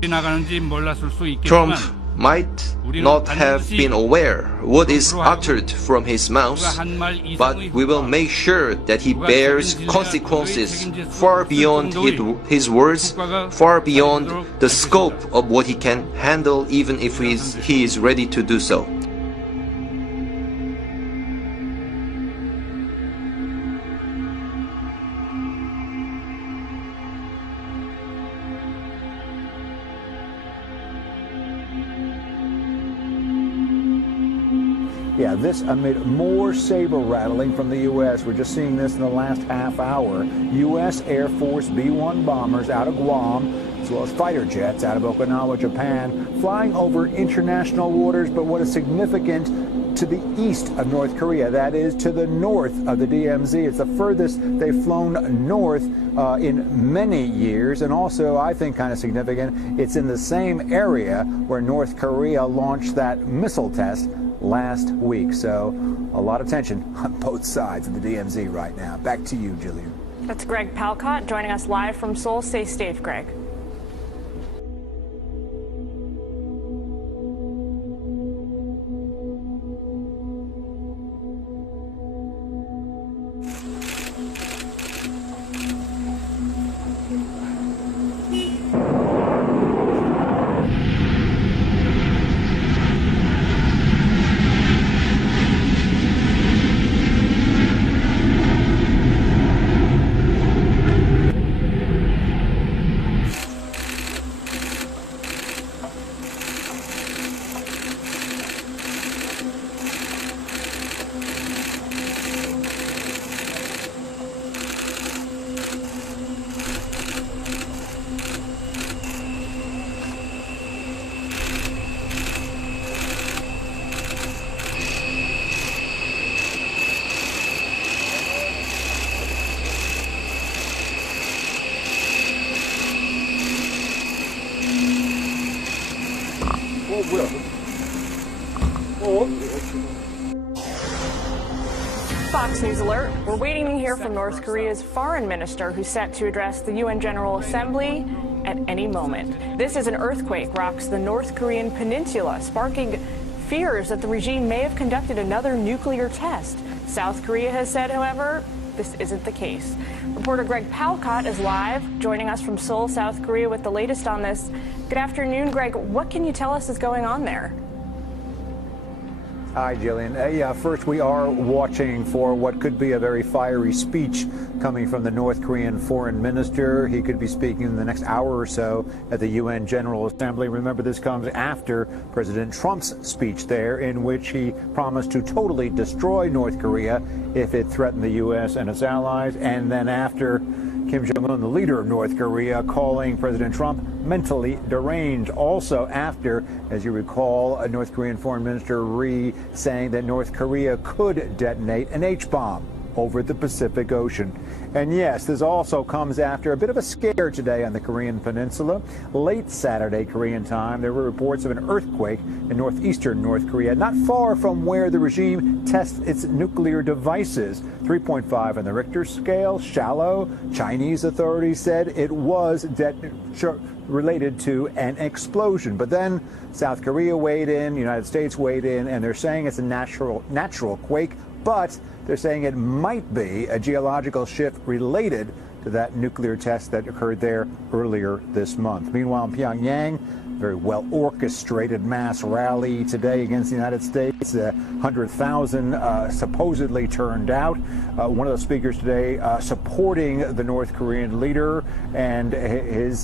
Trump might not have been aware what is uttered from his mouth, but we will make sure that he bears consequences far beyond his words, far beyond the scope of what he can handle, even if he is ready to do so. Yeah, this amid more saber rattling from the U.S. We're just seeing this in the last half hour. U.S. Air Force B-1 bombers out of Guam, as well as fighter jets out of Okinawa, Japan, flying over international waters. But what is significant, to the east of North Korea, that is to the north of the DMZ. It's the furthest they've flown north in many years. And also, I think kind of significant, it's in the same area where North Korea launched that missile test last week. So a lot of tension on both sides of the DMZ right now. Back to you, Jillian. That's Greg Palcott joining us live from Seoul. Stay safe, Greg. Fox News Alert. We're waiting to hear from North Korea's foreign minister, who's set to address the UN General Assembly at any moment. This is an earthquake rocks the North Korean peninsula, sparking fears that the regime may have conducted another nuclear test. South Korea has said, however, this isn't the case. Reporter Greg Palcott is live, joining us from Seoul, South Korea, with the latest on this. Good afternoon, Greg. What can you tell us is going on there? Hi, Jillian. Yeah, first, we are watching for what could be a very fiery speech coming from the North Korean foreign minister. He could be speaking in the next hour or so at the UN General Assembly. Remember, this comes after President Trump's speech there, in which he promised to totally destroy North Korea if it threatened the U.S. and its allies. And then after Kim Jong-un, the leader of North Korea, calling President Trump mentally deranged. Also after, as you recall, a North Korean Foreign Minister Ri saying that North Korea could detonate an H-bomb over the Pacific Ocean. And yes, this also comes after a bit of a scare today on the Korean Peninsula. Late Saturday Korean time, there were reports of an earthquake in northeastern North Korea, not far from where the regime tests its nuclear devices. 3.5 on the Richter scale, shallow. Chinese authorities said it was related to an explosion. But then South Korea weighed in, the United States weighed in, and they're saying it's a natural quake, but they're saying it might be a geological shift related to that nuclear test that occurred there earlier this month. Meanwhile, in Pyongyang, very well orchestrated mass rally today against the United States. 100,000 supposedly turned out. One of the speakers today supporting the North Korean leader and his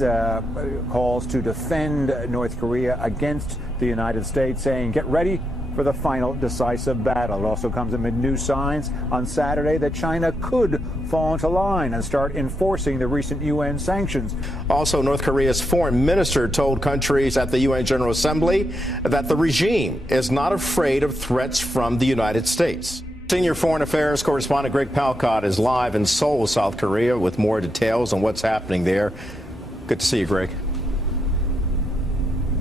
calls to defend North Korea against the United States, saying, get ready for the final decisive battle. It also comes amid new signs on Saturday that China could fall into line and start enforcing the recent UN sanctions. Also, North Korea's foreign minister told countries at the UN General Assembly that the regime is not afraid of threats from the United States. Senior Foreign Affairs correspondent Greg Palcott is live in Seoul, South Korea, with more details on what's happening there. Good to see you, Greg.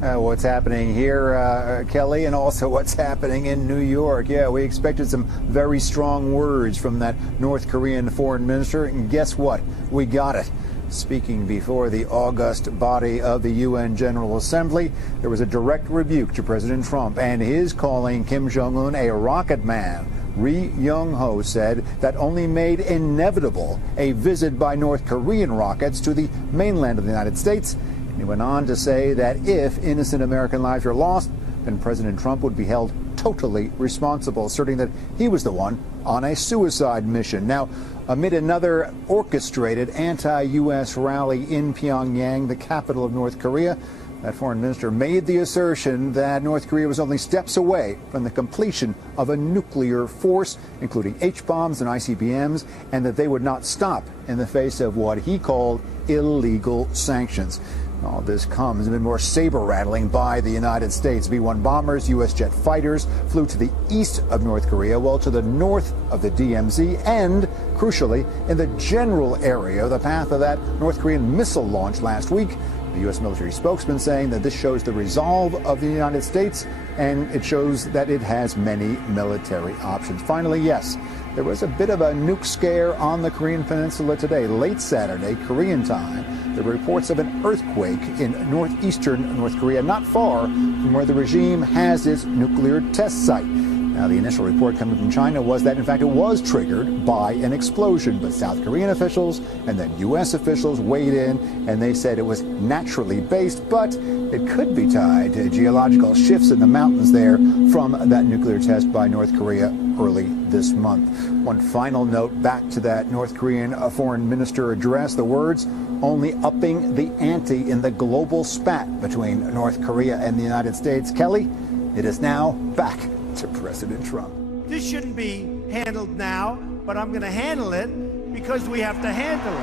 What's happening here, Kelly, and also what's happening in New York. Yeah, we expected some very strong words from that North Korean foreign minister, and guess what? We got it. Speaking before the august body of the UN General Assembly, there was a direct rebuke to President Trump and his calling Kim Jong-un a rocket man. Ri Yong-ho said that only made inevitable a visit by North Korean rockets to the mainland of the United States. And he went on to say that if innocent American lives are lost, then President Trump would be held totally responsible, asserting that he was the one on a suicide mission. Now, amid another orchestrated anti-U.S. rally in Pyongyang, the capital of North Korea, that foreign minister made the assertion that North Korea was only steps away from the completion of a nuclear force, including H-bombs and ICBMs, and that they would not stop in the face of what he called illegal sanctions. All this comes amid more saber-rattling by the United States. B-1 bombers, U.S. jet fighters flew to the east of North Korea, while to the north of the DMZ, and, crucially, in the general area, the path of that North Korean missile launch last week. The U.S. military spokesman saying that this shows the resolve of the United States, and it shows that it has many military options. Finally, yes, there was a bit of a nuke scare on the Korean peninsula today. Late Saturday, Korean time, there were reports of an earthquake in northeastern North Korea, not far from where the regime has its nuclear test site. Now, the initial report coming from China was that, in fact, it was triggered by an explosion. But South Korean officials and then U.S. officials weighed in, and they said it was naturally based, but it could be tied to geological shifts in the mountains there from that nuclear test by North Korea early this month. One final note back to that North Korean foreign minister address, the words, only upping the ante in the global spat between North Korea and the United States. Kelly, it is now back to President Trump. This shouldn't be handled now, but I'm going to handle it because we have to handle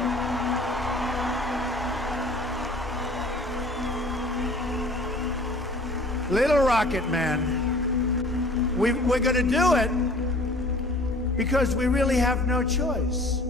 it. Little rocket man, we're going to do it because we really have no choice.